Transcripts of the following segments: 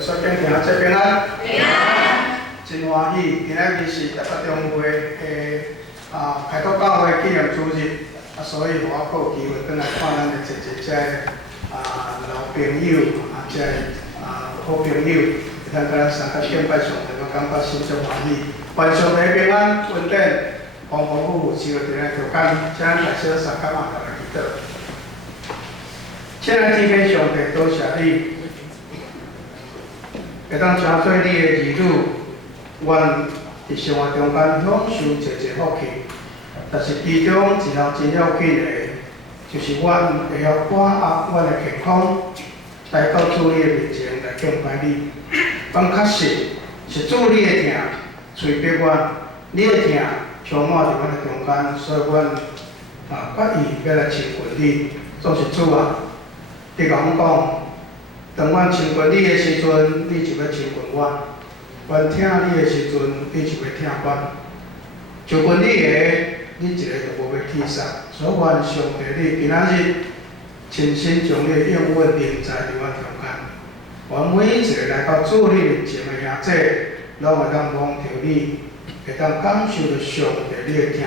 所见平安，平安。平安。真欢喜，今仔日是台北中会的开拓教会纪念主日，所以我还有机会转来看咱的一个老朋友这好朋友，会当甲咱三甲敬拜上帝，我感觉心中欢喜。愿上帝平安稳定，丰丰富富，生活在咱条件，请咱大小三甲嘛来祈祷。亲爱的天父上帝，多谢你。 会当承做你的儿女，阮伫生活中间享受一个福气，但是其中一项真要紧的，就是阮会晓把握阮的健康，来到主你的面前来敬拜你。阮确实是主你的疼催逼阮，你的疼充满伫阮的中间，所以阮决意要来亲近你。总是主啊，你甲阮讲。 当阮亲近你的时阵，你就要亲近我；阮听你的时阵，你就要听我。就阮你的，你一个都无要弃杀。所以愿上帝你今仔日亲身将你的应允临在伫阮中间。阮每一个来到主你面前的兄弟，拢会当望着你，会当感受着上帝你的疼，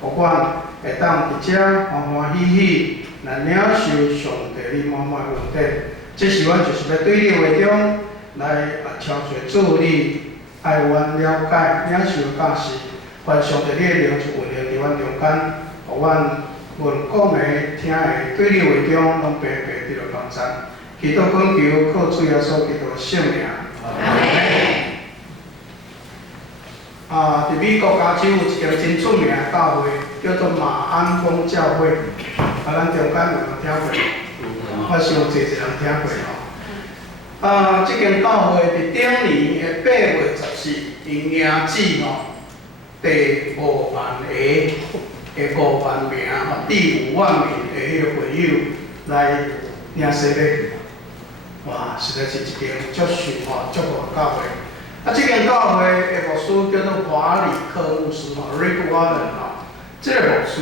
互阮会当伫遮欢欢喜喜来领受上帝你满满的恩典。 这是阮就是要对你的话中来超侪助你，爱阮了解、领受教示，愿上帝你的灵就运行伫阮中间，互阮闻讲的、听的，对你的话中拢白白得到帮助。祈祷恳求，靠主耶稣基督的圣名。伫美国加州有一间真出名的教会，叫做马鞍峰教会，咱中间有无听过？ 我想侪人听过吼。这间教会伫顶年的8月14日，因迎旨第5万个5万名第5万名的迄个会友来领洗礼。哇，实在是一间足受足好的教会。这间教会的牧师叫做华里克牧师Rick Warren 这个牧师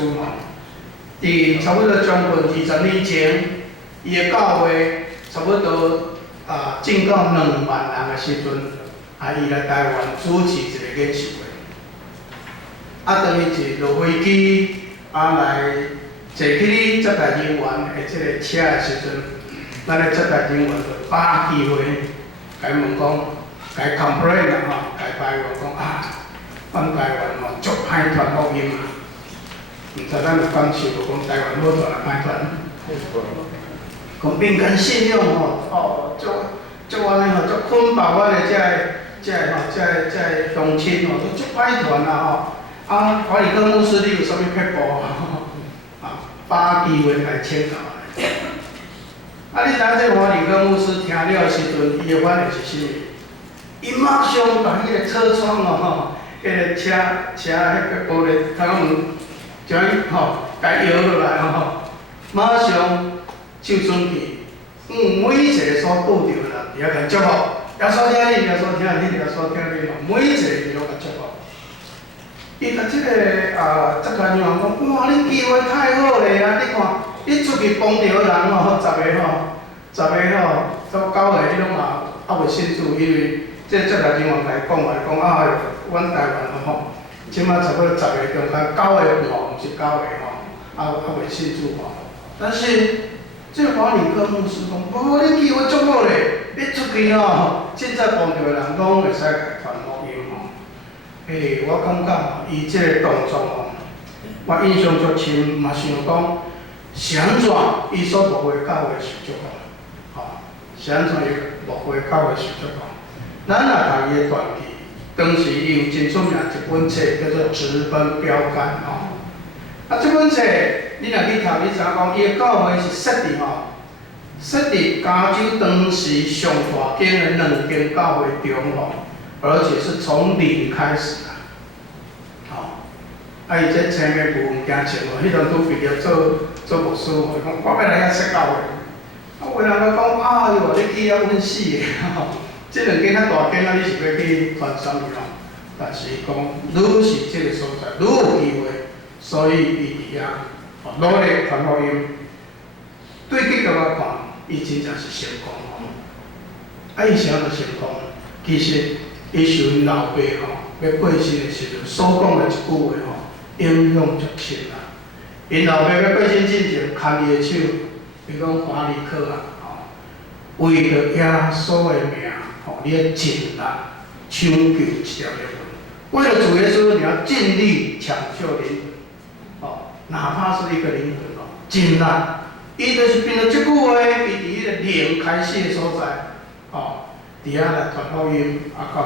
伫差不多将近20年前。 伊的教会差不多进到2万人的时阵，伊来台湾主持一个演习会。当伊一落飞机，来坐去接待人员的这个车的时阵，咱的接待人员就把握机会，甲伊问讲，甲伊 complain 甲伊抱怨讲咱台湾足歹传福音毋知咱有感受无？讲台湾好传歹传。 讲民间信仰足安尼足捆绑阮的这个乡亲都足歹传啦华里克牧师，你有啥物撇步把握机会来请教。你知影这华里克牧师听了的时阵，伊的反应是啥物？伊马上把迄个车窗迄个车迄个玻璃窗门，就甲伊摇落来马上。 手准去，每一个所拄着的人，伊也甲祝福，也所听你，也所听你，也所听你每一个伊拢甲祝福。伊甲即个接待人员讲，哇，你机会太好咧啊！你看，你出去帮着人10个到9个，你拢也未信主，因为这接待人员甲伊讲阮台湾即马差不多10个中间9个毋是9个未信主但是。 这华里克牧师讲，哇，你机会足好咧！你出去凊彩帮着人拢会使来传福音我感觉伊这个动作我印象足深，嘛想讲是安怎伊所牧会教会是足好，是安怎伊牧会教会是足好。咱若读伊的传记，当时伊有真出名一本册叫做《直奔标杆》这本册。 你若去读，你知影讲，伊个教会是设伫加州当时上大间的2间教会中而且是从零开始伊这青的部分行前迄阵拄毕业做牧师伊讲我要来遐设教会。有人讲哎哟，你去遐稳死的这2间较大间你是要去传啥物但是伊讲，愈是这个所在，愈有机会，所以伊伫遐。 努力传福音，对结果来看，伊真正是成功伊啥就成功？其实伊受因老爸要过身的时阵所讲的一句话影响足深啦。因老爸要过身之前，牵伊的手，伊讲华理克为着耶稣的名，你要尽力抢救一条灵魂。为了主耶稣，你要尽力抢救灵魂，哪怕是一个灵魂尽力。伊就是凭着这句话，伊伫迄个灵开始的所在，伫遐来传福音，到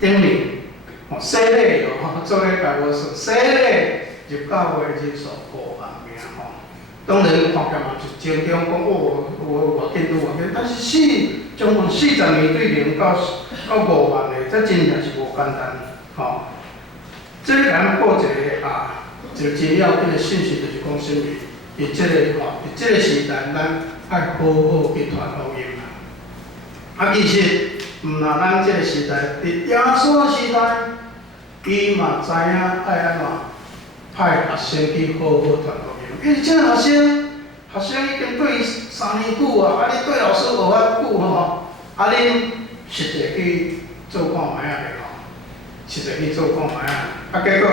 顶面，洗礼做礼拜我说洗礼入教会人数5万名当然看起来嘛是正中讲偌紧拄偌紧，但是将近40年对0到5万的，这真正是无简单这个咱报一个真要紧的信息，就是讲什么？伫这个时代，咱爱好好去传福音其实，毋若咱这个时代，伫耶稣的时代，伊嘛知影爱安怎派学生去好好传福音。因为这个学生已经对3年久你对老师学遐久恁实际去做看卖实际去做看卖结果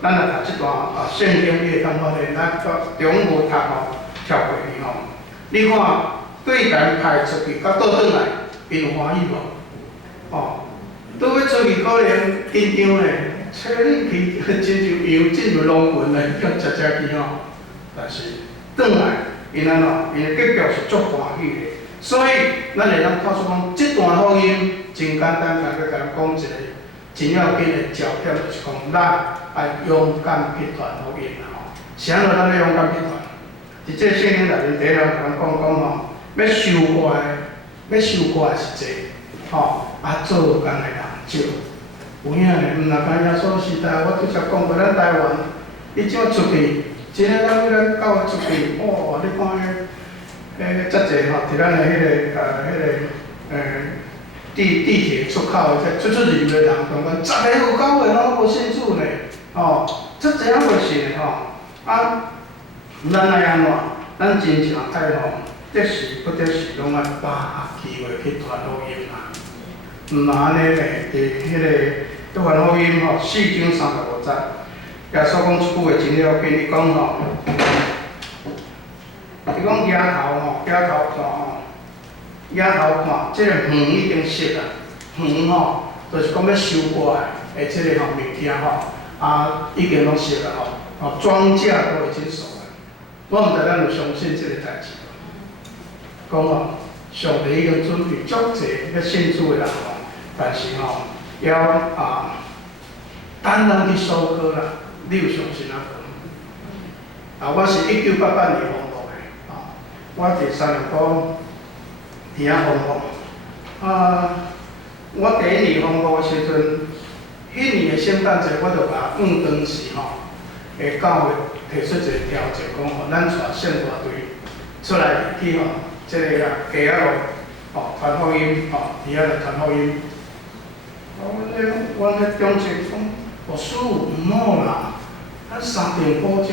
咱来读这段圣经，你会当发现，咱中无读跳过去你看，对咱派出去，到倒转来，因欢喜无？倒要出去可能紧张咧，找你去亲像进入龙群咧，叫食去但是转来，因安怎？因的结局是足欢喜的。所以，咱会当看出讲，这段福音真简单，甲咱讲一个真要紧的焦点，就是讲咱爱勇敢去传福音啥落咱要勇敢去传？伫这圣经内面，第一人讲要受过的是济做工的人少。有影嘞，毋若讲耶稣时代，我拄则讲过，咱台湾，你怎出去？真个咱到出去，你看遮济伫咱的地铁出口出入的人，讲10个有9个拢无信主呢，遮济啊袂信咱爱安怎？咱真正爱得时不得时，拢爱把握机会去传福音毋若安尼咧，伫传福音4章35节，耶稣讲一句话真了紧，伊讲伊讲抬头看，即个园已经熟啊，园就是讲要收过来的即个物件已经拢熟啊庄稼都已经熟了。我毋知咱有相信即个代志无？讲上帝已经准备足济要信主的人但是要等人去收割啦。你有相信我是1988年奉牧的我伫三重埔伫遐奉牧我第一年奉牧的时阵，迄年的圣诞节，我就把当时的教会提出一个条件，讲咱带圣大队出来去即个街仔路传福音伫遐来传福音。阮迄中学讲，牧师毋好啦，咱三重埔遮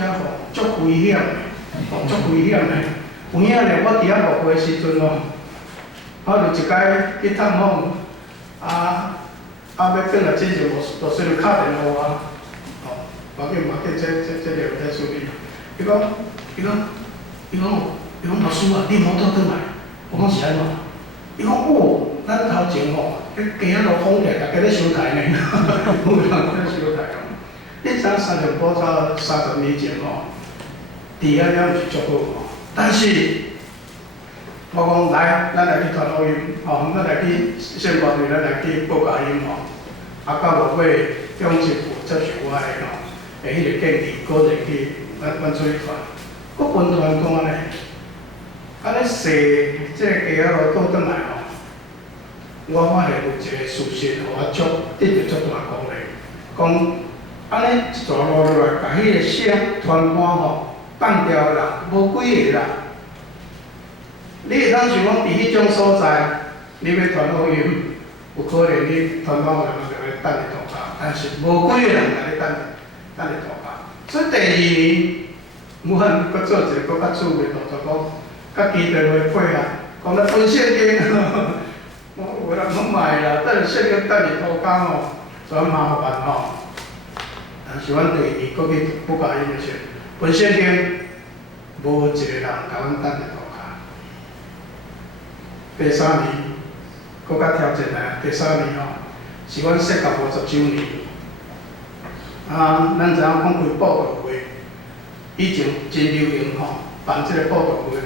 足危险的，足危险的。有影咧，我伫遐牧会时阵我就一摆去探访，要转来之前，牧师就打电话无要紧，这个有在处理。伊讲牧师你莫倒转来，我讲是安怎？伊讲咱头前迄街仔路封起，大家咧收台呢，有人咧收台你知影三重埔早30年前伫遐了毋是足好但是我讲来，咱来去传福音，咱来去圣大队，咱来去报佳音到落尾中政府接受我的迄个建议，个人去阮出去传。我分团讲安尼踅即个街仔路倒转来我发现有一个事实，互我得到足大鼓励。讲安尼一段路落来，甲迄个声传播放掉的人无几个啦。你会当想讲，伫迄种所在，你要传福音，有可能你传播人就会等你涂骹，但是无几个人甲你等你涂骹。所以第2年，阮搁做一个搁较趣味动作，讲甲基地会配合，讲咱分圣经。买啦，等你圣经等你偷工哦，就麻烦吼。但是阮第二年搁去不甲因的时，本圣经无一个人甲阮等你偷工。第三年，搁较挑战来，第三年吼，是阮设到50周年。咱知影讲开布道会，以前真流行吼，办即个布道会。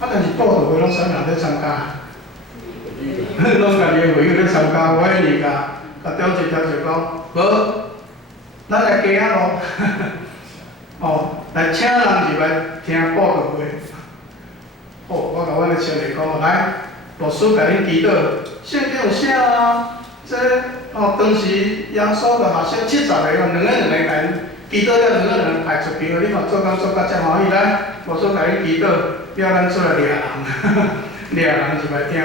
但是布道会拢啥人在参加？拢家己的会友咧参加，我迄年甲中一条就讲，无，咱来加啊咯，哦，来请人入来听布道会。哦，我甲阮的青年讲，来，牧师甲恁祈祷，圣经有写啊，这当时耶稣着学生70个，两个甲因祈祷了，两个派出去，你看做工做甲遮欢喜，来，牧师甲恁祈祷，了咱出来掠人，掠人入来听。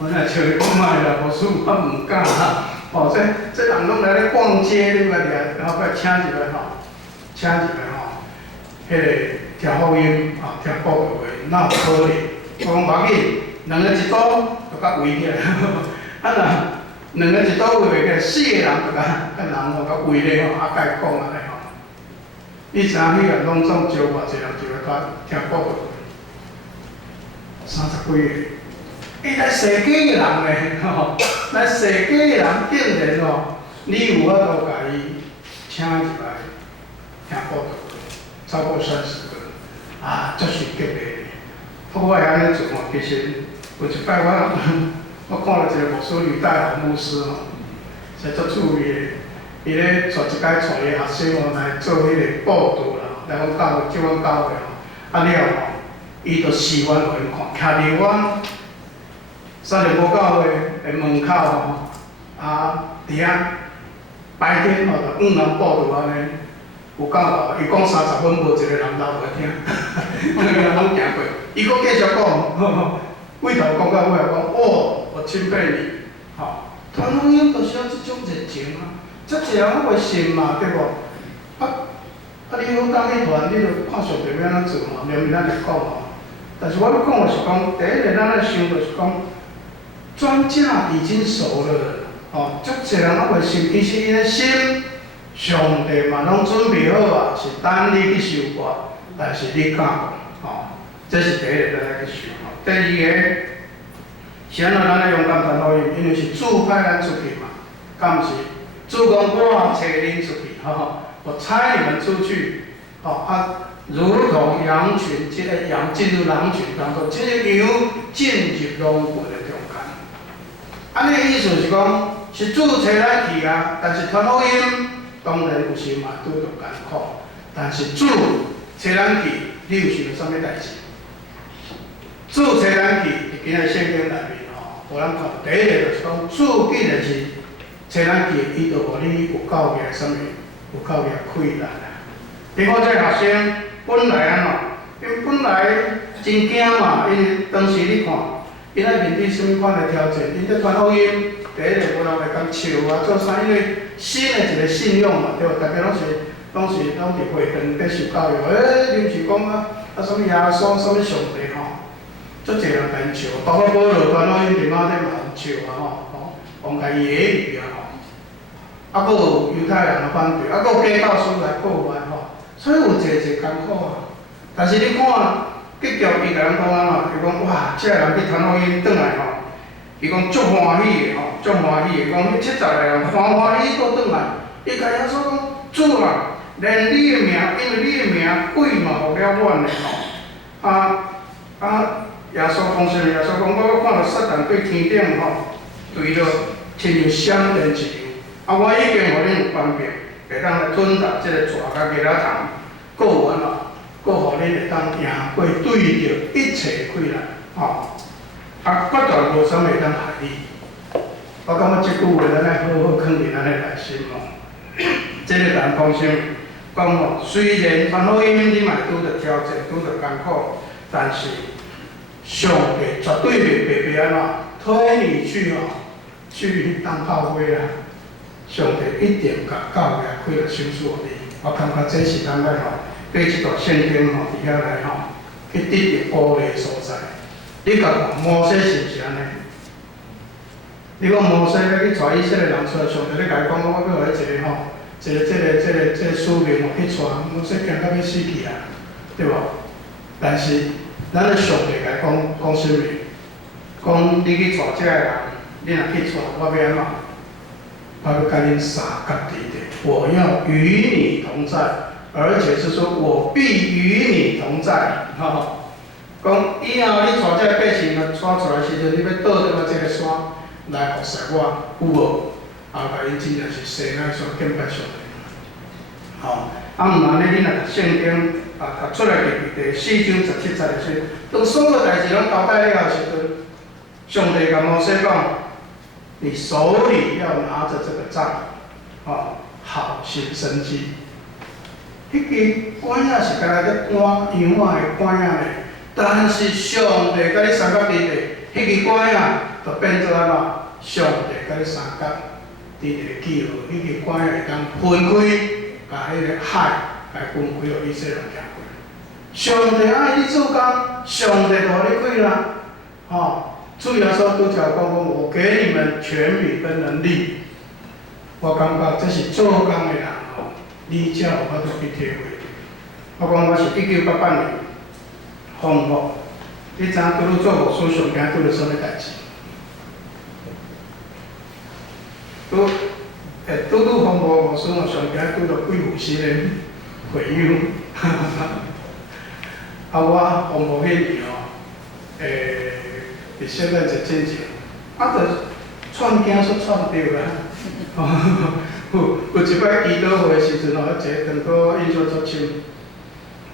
我若笑伊讲卖啦，无事我唔敢啦。哦，这人拢来咧逛街，你来掠，然后甲请入来吼，请入来吼，迄个听福音，听布道会，哪有可能？我讲无要紧，两个一组就甲围起来，两个一组围起来，4个人就甲人吼甲围咧吼，甲伊讲安尼吼。你知影迄个拢总招偌济人就来甲听布道会，30几个。来世界的人咧，吼，来世界的人竟然吼，你有法度甲伊请入来听布道会，超过30个，足是激励。不过我会安尼做吼，其实有一摆我看了一个牧师吕大豪牧师吼，是足趣味的。伊咧带一摆带伊学生吼来做迄个布道啦，来阮教会，叫阮教会吼，了吼，伊就示范互因看，徛伫阮三立国教会的门口吼，伫遐白天吼就5人布道安尼，有够老，伊讲30分无一个人留来听，每个人拢行过。伊佫继续讲，尾头讲到尾讲，我钦佩你，吼，传福音就是要即种热情啊，遮济人我袂信嘛，对无？你好当去传，你著看上帝要安怎做嘛，连咱来讲嘛。但是我要讲的是讲，第一个咱来想就是讲。庄稼已经熟了，足侪人还袂信，其实伊的心，上帝嘛拢准备好啊，是等你去收割，但是你敢无？这是第一个咱来去想。第二个，是安怎咱来勇敢传福音，因为是主派咱出去嘛，敢毋是？主讲我找恁出去，我差你们出去，如同羊群，这个羊进入狼群当中，这个牛进入狼群的中间。安尼的意思是讲，是主找咱去啊，但是传福音当然有时嘛拄着艰苦，但是主找咱去，你有想到啥物代志？主找咱去，今日圣经内面吼，互咱看第一个就是讲，主既然是找咱去，伊就互你有够个啥物，有够个困难啊。比如这学生本来安怎，因本来真惊嘛，因为当时你看。因爱面对什么款的挑战？因在传福音，第一个无人会讲笑啊，做啥？因为新的一个信仰嘛，对无？大家拢伫会堂在受教育。临时讲什么耶稣，什么上帝吼，足侪人甲因笑，包括保罗传福音，顶仔底嘛有笑啊吼，讲甲伊揶揄啊吼。佫有犹太人反对，佫有假教师来破坏吼，所以有侪艰苦啊。但是你看。结局伊甲咱讲啊嘛，伊讲哇，这个人去传福音转来吼，伊讲足欢喜的吼，足欢喜的，讲迄70个人欢喜倒转来，伊甲耶稣讲主啊，连你的名，因为你的名鬼嘛互了阮的吼，耶稣讲啥物？耶稣讲我看到撒旦对天顶吼，对着亲像闪电一样，我已经互恁有方便，会当来吞达即个蛇甲鸡仔虫，佫有安怎？佫互恁会当赢过对着一切困难，绝对无啥物会当害你。我感觉即句话咱爱好好藏伫咱的内心哦。即个人讲啥？讲吼，虽然传福音你嘛拄着挑战，拄着艰苦，但是上帝绝对袂白白安怎推你去当炮灰啦。上帝一定甲教业开了手术互你。我感觉这是咱来吼。对即段圣经吼，伫遐来吼，去得到鼓励所在。你甲看摩西是毋是安尼？你讲摩西要去带以色列人出来，上帝咧甲伊讲，我要互伊一个吼，一个使命吼去带，摩西惊到要死去啊，对无？但是咱咧上帝甲伊讲什么？讲你去带这个人，你若去带，我要安怎？我要甲恁三角地地，我要与你同在，而且是说我必与你同在，吼。讲以后你带这个百姓带出来时阵，你要倒倒到这个山来服侍我，有无？啊，甲伊真正是生来上敬拜上帝。吼，毋然咧，你若读圣经读出来第4章17节的说，当所有代志拢交代了时阵，上帝甲摩西讲。你手里要拿着这个杖，好行神迹。迄支管仔是干那咧管羊仔的管仔咧，但是上帝甲你三角地地，迄支管仔就变做安怎？上帝甲你三角地地记号，迄支管仔会当分开，甲迄个海来分开，互以色列人行过。上帝爱你做工，上帝就互你开啦，主耶稣拄则讲我给你们权柄跟能力，我感觉这是做工的人你才有法度去体会。我讲我是1988年奉福，你知影拄拄做牧师上惊拄着什么代志？拄奉福牧师上惊拄着贵妇师的会友，我奉福迄年伫小咱一进前，就串囝煞串着啦。有一摆祈祷会的时阵一个长岛印象足深，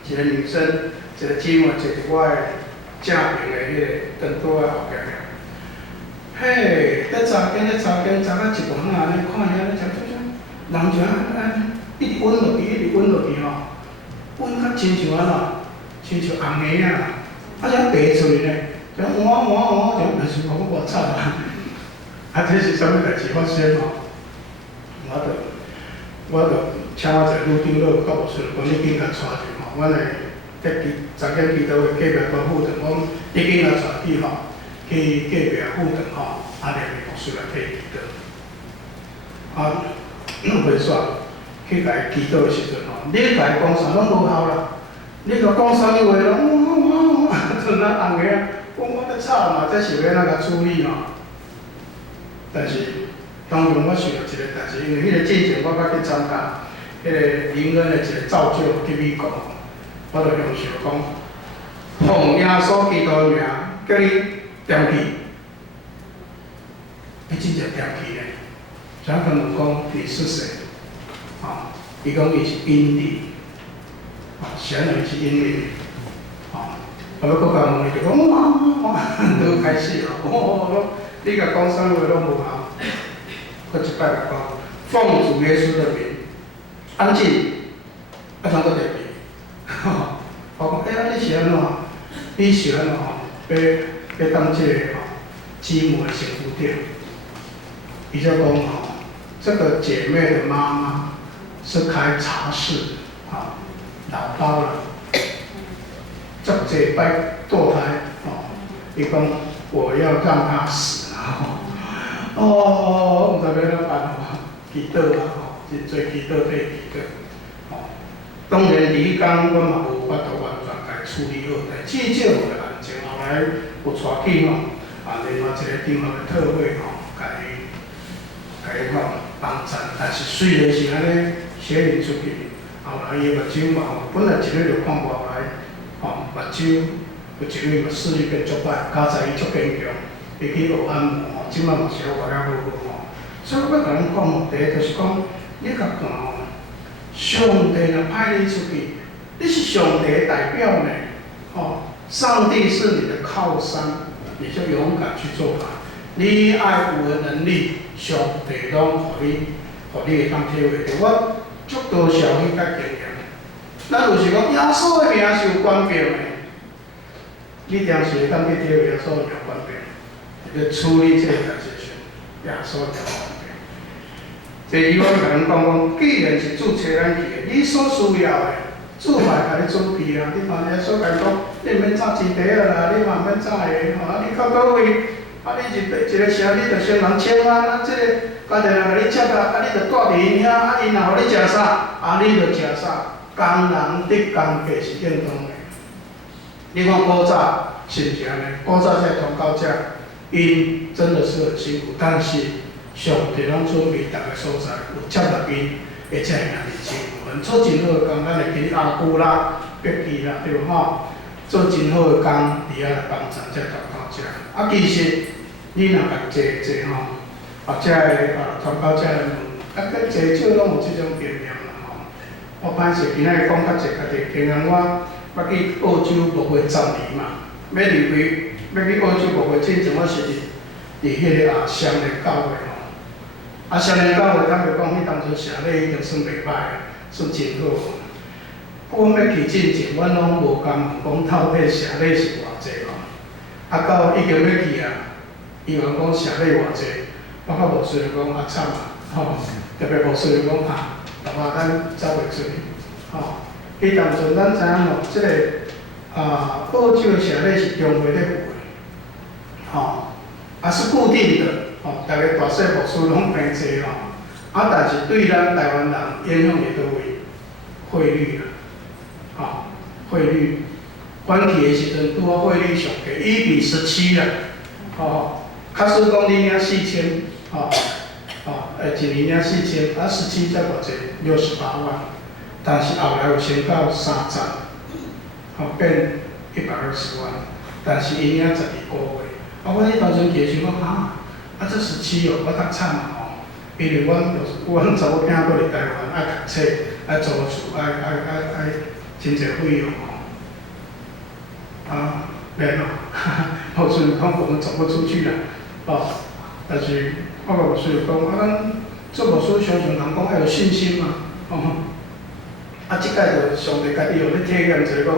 一个女生，一个姊妹坐伫我的正边的迄个长岛的后壁。嘿，咧查经查到一半安尼看遐咧查人就安一直温落去，一直温落去温甲亲像安怎，亲像红鞋啊，才爬出去呢。就我就但是我惨啊！这是啥物代志发生我就请我一个女长老告诉我，讲你紧甲带去阮的昨天祈祷会隔壁个副长讲，你紧甲带去去隔壁副长连牧师来替祈祷。袂煞去甲伊祈祷的时阵你甲伊讲啥拢无效啦，你甲讲啥物话拢像咱红个。我咧吵嘛，这是要哪甲处理但是当中我想到一个代志，因为迄个进前我捌去参加迄个林恩的一个造就去美国，我就用想讲，奉耶稣基督的名，叫你点去，你真正点去呢？然后问讲你是谁？伊讲伊是印地，显然是印地，我要搁甲问伊，就讲都开始你甲讲啥话拢无效。搁一摆来讲，奉主耶稣的名，安静，通搁入去。我讲，你是安怎？你是安怎要当这个基母的媳妇店？伊就讲这个姐妹的妈妈是开茶室，老刀了。这一摆堕胎，伊讲我要让他死毋知要怎办祈祷真侪祈祷替祈祷。当然第一天我嘛无法度完全甲伊处理好，但至少有个安静。后来有带去另外一个电话的特会甲伊帮衬，但是虽然是安尼写入出去，后来伊目睭嘛本来一日就看不来。目睭有一位视力变足歹，加在伊足坚强，伊去学按摩，即摆嘛是学得了好好。所以我甲恁讲第一就是讲，你甲看上帝若派你出去，你是上帝的代表呢。上帝是你的靠山，你就勇敢去做吧。你爱有的能力，上帝拢互你会当体会到。我足多小你甲经验。咱有时讲耶稣的名是有官兵的，你定是会当去体会耶稣有官兵，要处理这个代志时，耶稣有官兵。第二，我甲恁讲，既然是主找咱去的，你所需要的，主嘛甲你准备啊。你看耶稣甲讲，你免炸钱袋啦，你嘛免炸的，你到倒位啊，你一个车，你着先人请安，啊，即个家己人甲你接啊，啊，你着住伫因遐，啊，因若互你食啥，啊，你着食啥，工人得工价是应当的。你看古早是毋是安尼？古早这同胞者，因真的是很辛苦，但是上帝拢准备逐个所在有接纳因，会才会安尼辛苦。做真好的工，咱会记阿姑啦、别记啦，对吼？做真好的工，伫遐来帮助这同胞者。啊，其实你若甲坐吼，或者同胞者来问，啊，佮坐少拢有即种经验啦吼。我歹势今仔日讲较济家己经验，我去澳洲无过10年嘛，要去澳洲无过之前，我是伫迄个双连教会吼。啊，双连教会，咱就讲迄当初社礼已经算袂歹，算真好。阮要去之前，阮拢无敢问讲到底社礼是偌济咯。啊，到已经要去啊，伊讲社礼偌济，我较无想讲啊惨啊，吼，特别无想讲啊，咱走袂出去，吼。迄当阵咱知影咯，即个澳洲的社礼是中会咧有的，吼，啊是固定的，吼，大家大细牧师拢平济吼，啊，但是对咱台湾人影响会倒位？汇率啦，吼，汇率，阮去的时阵拄好汇率上低1:17啦，吼，假使讲你领4000，吼，一年领4000，啊17才偌济，68万。但是后来有升到30，变120万。但是因领12个月，啊，我迄当阵其实想讲这17哦，我较惨啊吼，因为阮查某囝搁伫台湾爱读册，爱租厝，爱真侪费用吼，免咯，我虽然讲我们走不出去啦，但是我个虽然讲咱做牧师常常人讲要有信心嘛，啊，即摆就上帝家己互你体验一下，讲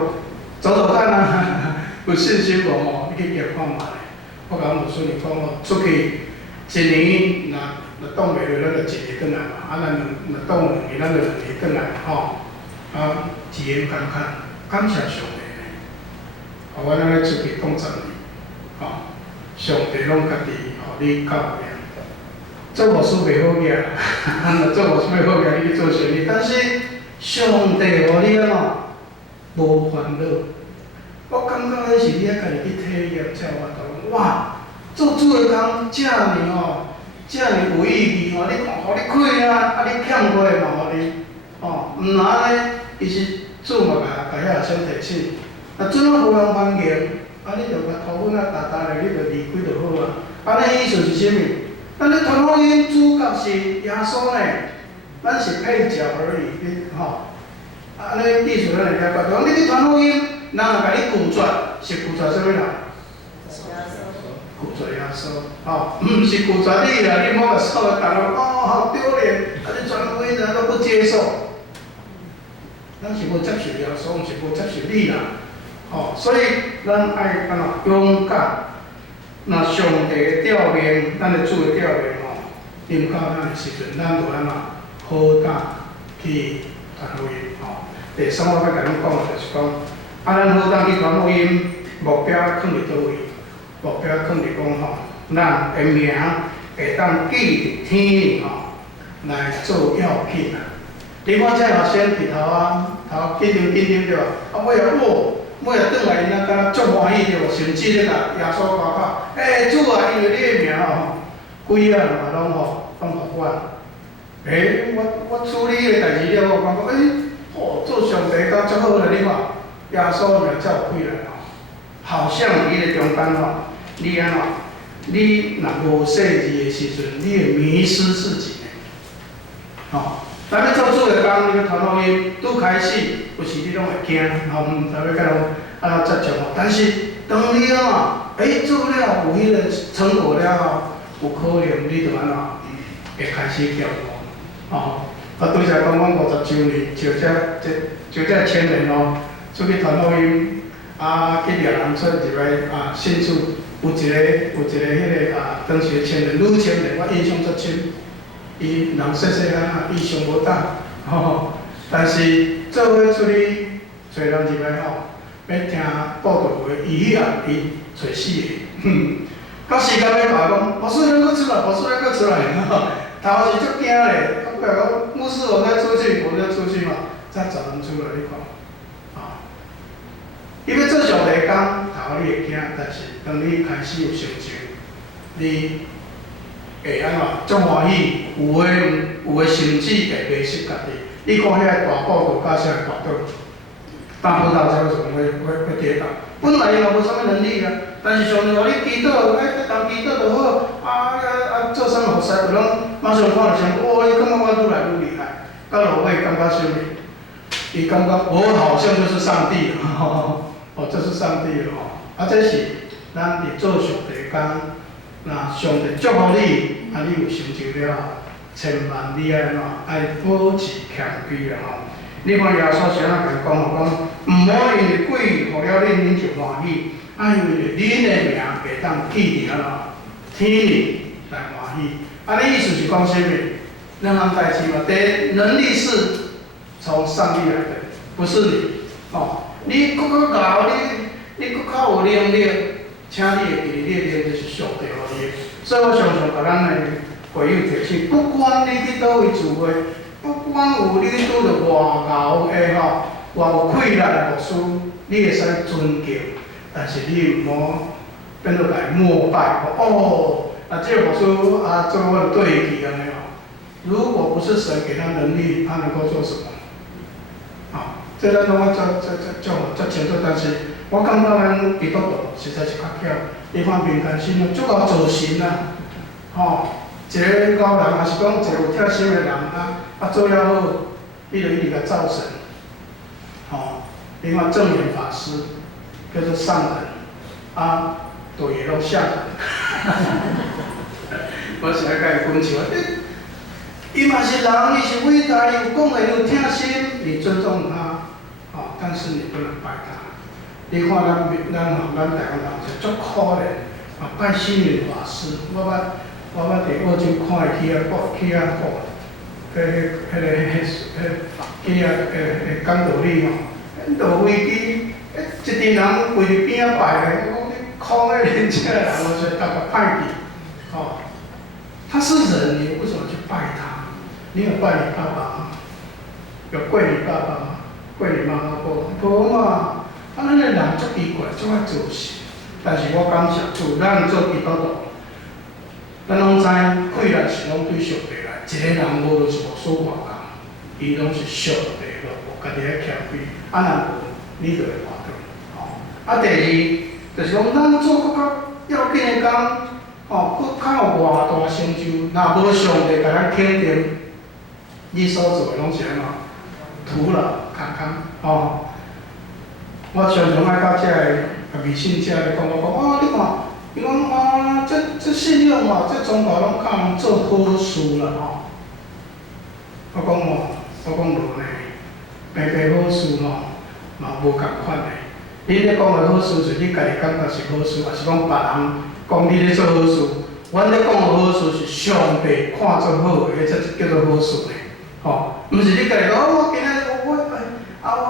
走走看啊，有信心无吼？你去验看觅。我甲牧师你讲哦，出去一年若挡袂落，咱就1年转来嘛。啊，咱若挡2年，咱就2年转来吼。啊，体验看看，感谢上帝呢。互阮安尼出去挡10年，吼，上帝拢家己互你教命。做牧师袂好个，若做牧师袂好个，你去做生意，但是上帝互你无烦恼。我感觉迄是你家己去体验才有法度。哇，做主的工遮尔遮尔有意义你看，互你开啊，你欠过嘛互你，毋然安尼，其实主嘛甲遐学生提醒，若准啊无人欢迎，你着甲头粉搭咧，你着离开就好啊。安尼意思是啥物？咱咧传福音，主角是耶稣呢，咱是配角而已，安尼意思咱会了解。讲你去传福音，人若甲你拒绝，是拒绝啥物人？拒绝耶稣，毋是拒绝你啦，你莫甲扫个头，好丢脸，你传福音人都不接受，咱是无接受耶稣，毋是无接受你啦，所以咱爱勇敢。若上帝的调命，咱的主的调命临到咱的时阵，咱就好胆去传福音第三，我要甲恁讲的就是讲，咱好胆去传福音，目标放伫倒位？目标放伫讲咱的名会当记伫天里来做要紧啊！你看这学生伫头紧张对吧？尾仔转来，因敢若足欢喜对无？甚至咧甲耶稣夸口，主啊，因为你的名规个嘛拢放互我。我处理个代志了，我感觉做上帝敢足好咧，你看耶稣名才有起来好像伊个中间你你若无识字的时阵，你会迷失自己呢。咱要做主的工，你要传福音，拄开始有时你拢会惊，毋知要甲人安怎接触但是当你做了有迄个成果了后，有可能你就会开始跳舞。对来讲，阮50周年招这青年出去传福音，去掠人出入来信主，有一个迄个当时的青年女青年，我印象足深。伊人细细汉意想无胆，但是做伙出去找人入来要听报道话，伊找死的。到时间要来讲，牧师恁搁出来，牧师恁搁出来，头是足惊嘞，啊，过来讲牧师我要出去，我要出去嘛，才找人出来你看，啊，因为做上帝工，头你会惊，但是当你开始有成就，你会安怎足欢喜，有诶甚至会迷失家己。你看遐个大埔道，甲啥大道，大埔道才为什么会跌倒？本来伊嘛无啥物能力啊，但是上帝话你祈祷，当祈祷就好，做啥物使，就拢马上看到先，哇！伊感觉我愈来愈厉害，到落尾感觉啥物？伊感觉我好像就是上帝了，哦，这是上帝了吼，这是咱伫做上帝工，那上帝祝福你，你有成就了，千万你爱怎爱保持谦卑啦吼。你看耶稣先仔甲讲吼，讲毋好因为鬼互了恁就欢喜，因为恁的名会当记着啦，天理来欢喜。你意思是讲啥物？任何代志嘛，第一能力是从上帝来的，不是你哦。你搁较敖，你搁较有能力，请你会记你的能力就是上帝互你的。所以我常常甲咱的会友提醒，不管你去倒位聚会。不管有你拄着外敖的吼，偌有气力的牧师，你会使尊敬，但是你毋好变做来膜拜哦。这个牧师做我就对伊去安尼哦。如果不是神给他能力，他能够做什么？这咱拢我足清楚，但是我感觉咱基督徒实在是较巧，你看民间信仰足够做神啊，一个老人，还是讲一个有贴心的人做了好，你就一直甲造神，另外正言法师叫做上人，就也拢下人。我是来甲伊分享，伊嘛是人，伊是伟大，伊有讲话，有听心，你尊重他，但是你不能拜他。你看咱台湾人是足可怜，拜星云法师，我捌伫澳洲看伊去遐讲，讲道理吼，落飞机，一群人围伫边仔拜咧，讲你看迄年轻人，我说大家歹去，他是人，你为什么去拜他？你有拜你爸爸吗？有跪你爸爸吗？跪你妈妈无嘛？咱个人足奇怪，足爱做事。但是我感谢主，咱做基督徒，咱拢知气力是拢对上帝来。一个人无就是无所外工，伊拢是上帝落无家己爱谦卑，若无你就会活到。第二就是讲，咱做搁较要紧的工，搁较有偌大成就，若无上帝甲咱肯定，你所做的拢是安怎？徒劳空空我常常爱甲遮个微信遮咧讲，你看，伊讲这信仰这宗教拢靠人做好事啦我讲无呢，白好事嘛无共款的。你咧讲的好事是你家己感觉是好事，还是讲别人讲你咧做好事？阮咧讲的好事是上帝看做好的，这叫做好事呢。毋是你家己讲我今日我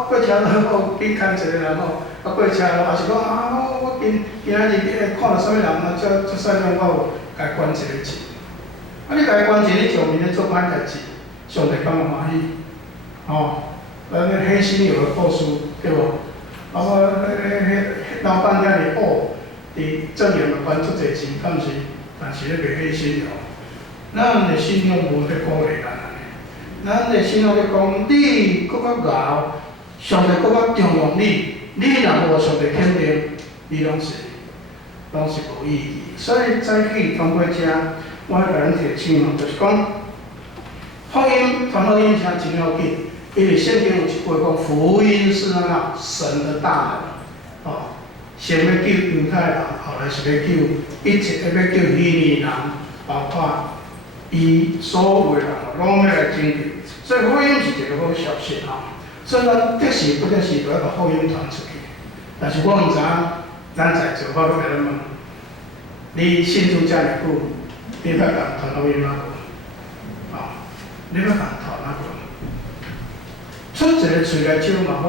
过车路，我紧牵一个人过车路，还是讲我今仔日看到啥物人这啥样，我有家捐一个钱。你家捐钱，你上面咧做歹代志，上帝敢会欢喜？咱迄黑心有的故事对无？迄老板遐尼伫正言捐足侪钱，敢毋是？但是咧袂黑心哦。咱的信仰无咧鼓励咱。咱的信仰咧讲，你搁较敖，上帝搁较重用你，你若无上帝肯定，你拢是无意义。所以早起通过遮，我甲咱提醒就是讲，福音传福音是真要紧，因为圣经有一句讲，福音是神的大能，先要救犹太人，后来是要救一切，要救希利人，包括伊所有的人，拢要来争取。所以福音是一个好消息所以咱得时不得时都要把福音传出去。但是我毋知影，咱在座我要甲咱问，你信主遮尔久，你捌共传福音吗？你捌共传哪个？出一个嘴来手嘛好，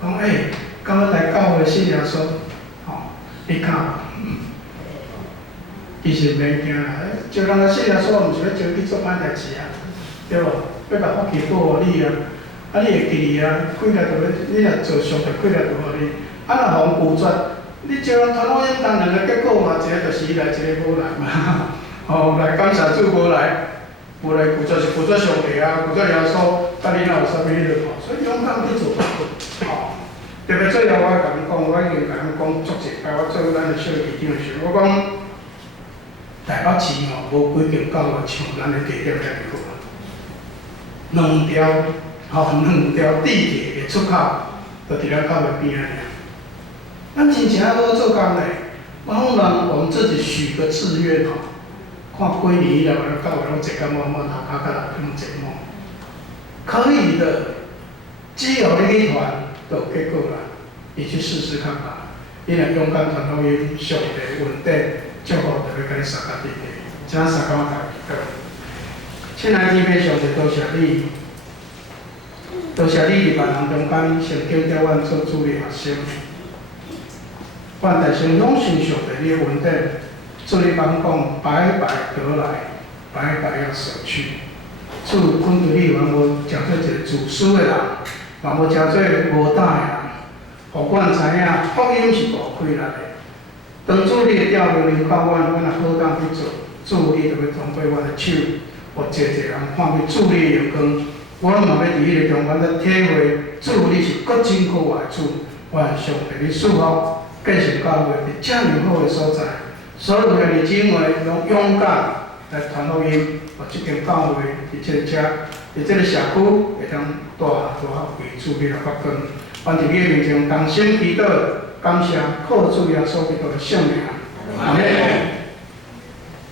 讲今日来教会信耶稣，你敢？其实免惊啦，招人来信来说，毋是要招你做歹代志啊，对无？要甲福气保护你啊，啊，你会记哩啊，开来就要，你若做上帝开来就互你，啊，若互拒绝，你招人传福音当两个结果嘛，一个就是伊来，一个无来嘛，吼、来感谢主无来，无来拒绝是拒绝上帝啊，拒绝耶稣，啊，你若有啥物你就跑，所以勇敢去做，吼、特别最后我甲恁讲，我已经甲恁讲足济摆，我做咱的小市长的时候，我讲。台北市吼，无几间教育像咱的地点遐尼好，两条地铁的出口，就伫咱教育边仔尔。咱真正好做工嘞，我让我们自己许个志愿吼，看几年以后，咱教育拢坐甲满满，头壳甲内拢坐满，可以的，只要你去传，就有结果啦。你去试试看吧，你若勇敢传福音，上帝稳定。祝福就要甲你三家弟弟，请三家大家。亲爱的弟妹上帝，多谢你，多谢你伫万人中间成就了阮做主的学生。阮大声拢信上帝你的稳定，做你讲讲，白白得来，白白要舍去。主根据你，阮无诚做一个自私的人，嘛无诚做无胆的人，互阮知影福音是大开力的。当主你的调路临到阮，阮若好当去做，主你就要通过阮的手，互济人看见主你的荣光。阮嘛要伫迄个中间咧体会，主你是搁真可爱的主，愿上帝你祝福，继续教会伫遮尔好的所在，所有的弟姊妹拢勇敢来传福音，互即间教会伫即个遮，伫即个社区会当大为主你来发光。阮伫你的面前同心祈祷。感谢靠主耶稣基督的圣名，阿门。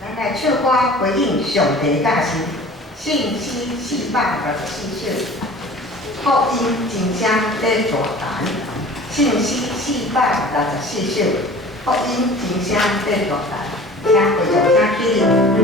咱来唱歌回应上帝教示，信息464首，福音真声在大坛。信息464首，福音真声在大坛，请会众请起立。